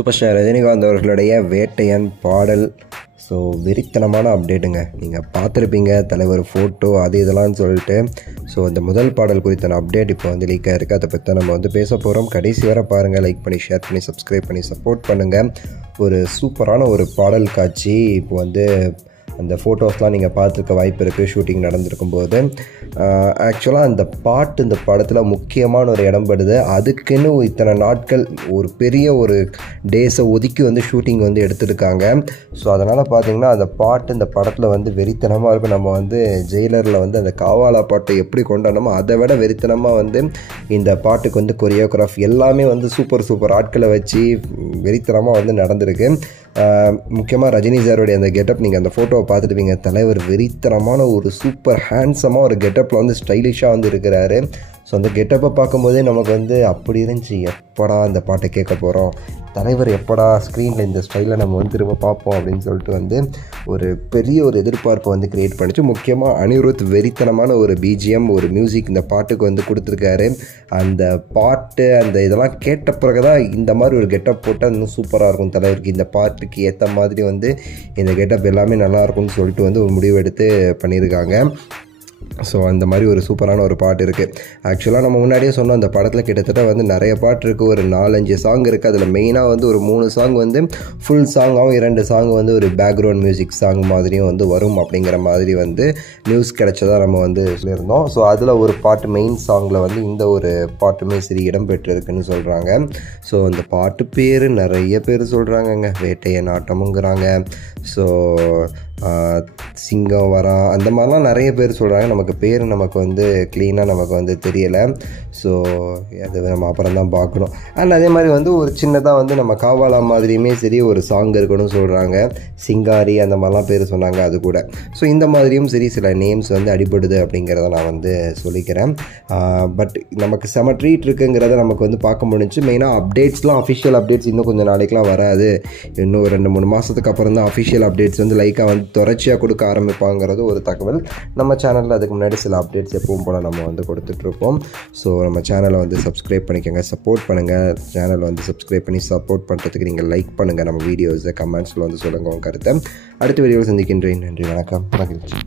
Super star Rajinikanth அவர்களுடைய வேட்டையன் பாடல். So வெறித்தனமான அப்டேட்டுங்க. நீங்கள் பார்த்துருப்பீங்க தலைவர் ஃபோட்டோ அது இதெல்லாம் சொல்லிட்டு. ஸோ இந்த முதல் பாடல் குறித்தான அப்டேட் இப்போ வந்து லீக் ஆகிருக்கு. அதை பற்றி நம்ம வந்து பேச போகிறோம். கடைசி வரை பாருங்கள், லைக் பண்ணி ஷேர் பண்ணி சப்ஸ்கிரைப் பண்ணி சப்போர்ட் பண்ணுங்கள். ஒரு சூப்பரான ஒரு பாடல் காட்சி இப்போ வந்து அந்த ஃபோட்டோஸ்லாம் நீங்கள் பார்த்துருக்க வாய்ப்பு இருக்குது. ஷூட்டிங் நடந்திருக்கும் போது ஆக்சுவலாக அந்த பாட்டு இந்த படத்தில் முக்கியமான ஒரு இடம் படுது. அதுக்குன்னு இத்தனை நாட்கள் ஒரு பெரிய ஒரு டேஸை ஒதுக்கி வந்து ஷூட்டிங் வந்து எடுத்துருக்காங்க. ஸோ அதனால் பார்த்திங்கன்னா அந்த பாட்டு இந்த படத்தில் வந்து வெறித்தனமாக இருக்கும். நம்ம வந்து ஜெயிலரில் வந்து அந்த காவாலா பாட்டை எப்படி கொண்டாடணுமோ அதை விட வெறித்தனமாக வந்து இந்த பாட்டுக்கு வந்து கொரியோகிராஃப் எல்லாமே வந்து சூப்பர் ஆட்களை வச்சு வெறித்தனமாக வந்து நடந்திருக்கு. முக்கியமாக ரஜினி சாருடைய அந்த கெட்டப் நீங்கள் அந்த ஃபோட்டோவை பார்த்துட்டுப்பீங்க. தலைவர் வெறித்தனமான ஒரு சூப்பர் ஹேண்ட்ஸமாக ஒரு கெட்டப்பில் வந்து ஸ்டைலிஷாக வந்து இருக்கிறாரு. ஸோ அந்த கெட்டப்பை பார்க்கும்போதே நமக்கு வந்து அப்படி இருந்துச்சு, எப்படா அந்த பாட்டை கேட்க போகிறோம், தலைவர் எப்படா ஸ்க்ரீனில் இந்த ஸ்டைலில் நம்ம வந்து திரும்ப பார்ப்போம் அப்படின்னு சொல்லிட்டு வந்து ஒரு பெரிய ஒரு எதிர்பார்ப்பை வந்து க்ரியேட் பண்ணிச்சு. முக்கியமாக அனிருத் வெறித்தனமான ஒரு பிஜிஎம், ஒரு மியூசிக் இந்த பாட்டுக்கு வந்து கொடுத்துருக்காரு. அந்த பாட்டு அந்த இதெல்லாம் கேட்ட பிறகு தான் இந்த மாதிரி ஒரு கெட்டப் போட்டால் இன்னும் சூப்பராக இருக்கும். தலைவருக்கு இந்த பாட்டுக்கு ஏற்ற மாதிரி வந்து இந்த கெட்டப் எல்லாமே நல்லாயிருக்கும்னு சொல்லிட்டு வந்து ஒரு முடிவு எடுத்து பண்ணியிருக்காங்க. ஸோ அந்த மாதிரி ஒரு சூப்பரான ஒரு பாட்டு இருக்குது. ஆக்சுவலாக நம்ம முன்னாடியே சொன்னோம், அந்த படத்தில் கிட்டத்தட்ட வந்து நிறைய பாட்டு இருக்குது. ஒரு 4-5 சாங் இருக்குது. அதில் மெயினாக வந்து ஒரு 3 சாங் வந்து ஃபுல் சாங்காகவும் 2 சாங் வந்து ஒரு பேக்ரவுண்ட் மியூசிக் சாங் மாதிரியும் வந்து வரும் அப்படிங்கிற மாதிரி வந்து நியூஸ் கிடைச்சதா நம்ம வந்து சொல்லியிருந்தோம். ஸோ அதில் ஒரு பாட்டு மெயின் சாங்கில் வந்து இந்த ஒரு பாட்டுமே சரி இடம்பெற்றிருக்குன்னு சொல்கிறாங்க. ஸோ அந்த பாட்டு பேர் நிறைய பேர் சொல்கிறாங்கங்க. வேட்டையன் ஆட்டமுங்கிறாங்க. ஸோ சிங்கம் வரான் அந்த மாதிரிலாம் நிறைய பேர் சொல்கிறாங்க. நமக்கு பேர் நமக்கு வந்து க்ளீனாக நமக்கு வந்து தெரியலை. ஸோ அது நம்ம அப்புறம் தான் பார்க்கணும். அண்ட் அதே மாதிரி வந்து ஒரு சின்னதாக வந்து நம்ம காவாலா மாதிரியுமே சரி ஒரு சாங் இருக்கணும்னு சொல்கிறாங்க. சிங்காரி அந்த மாதிரிலாம் பேர் சொன்னாங்க அது கூட. ஸோ இந்த மாதிரியும் சரி சில நேம்ஸ் வந்து அடிபடுது அப்படிங்கிறத நான் வந்து சொல்லிக்கிறேன். பட் நமக்கு செம ட்ரீட் இருக்குங்கிறத நமக்கு வந்து பார்க்க முடிஞ்சு. மெயினாக அப்டேட்ஸ்லாம் அஃபிஷியல் அப்டேட்ஸ் இன்னும் கொஞ்சம் நாளைக்கெலாம் வராது. இன்னும் 2-3 மாதத்துக்கு அப்புறம் தான் அஃபிஷியல் அப்டேட்ஸ் வந்து லைக்காக வந்து தொடர்ச்சியாக கொடுக்க ஆரம்பிப்பாங்கிறது ஒரு தகவல். நம்ம சேனலில் அதுக்கு முன்னாடி சில அப்டேட்ஸ் எப்பவும் போல் நம்ம வந்து கொடுத்துட்ருப்போம். ஸோ நம்ம சேனலை வந்து சப்ஸ்கிரைப் பண்ணிக்கோங்க, சப்போர்ட் பண்ணுங்கள். சேனலை வந்து சப்ஸ்கிரைப் பண்ணி சப்போர்ட் பண்ணுறதுக்கு நீங்கள் லைக் பண்ணுங்கள். நம்ம வீடியோஸை கமெண்ட்ஸில் வந்து சொல்லுங்கள் உங்கள் கருத்தை. அடுத்த வீடியோவில் சந்திக்கின்றேன். நன்றி, வணக்கம், மகிழ்ச்சி.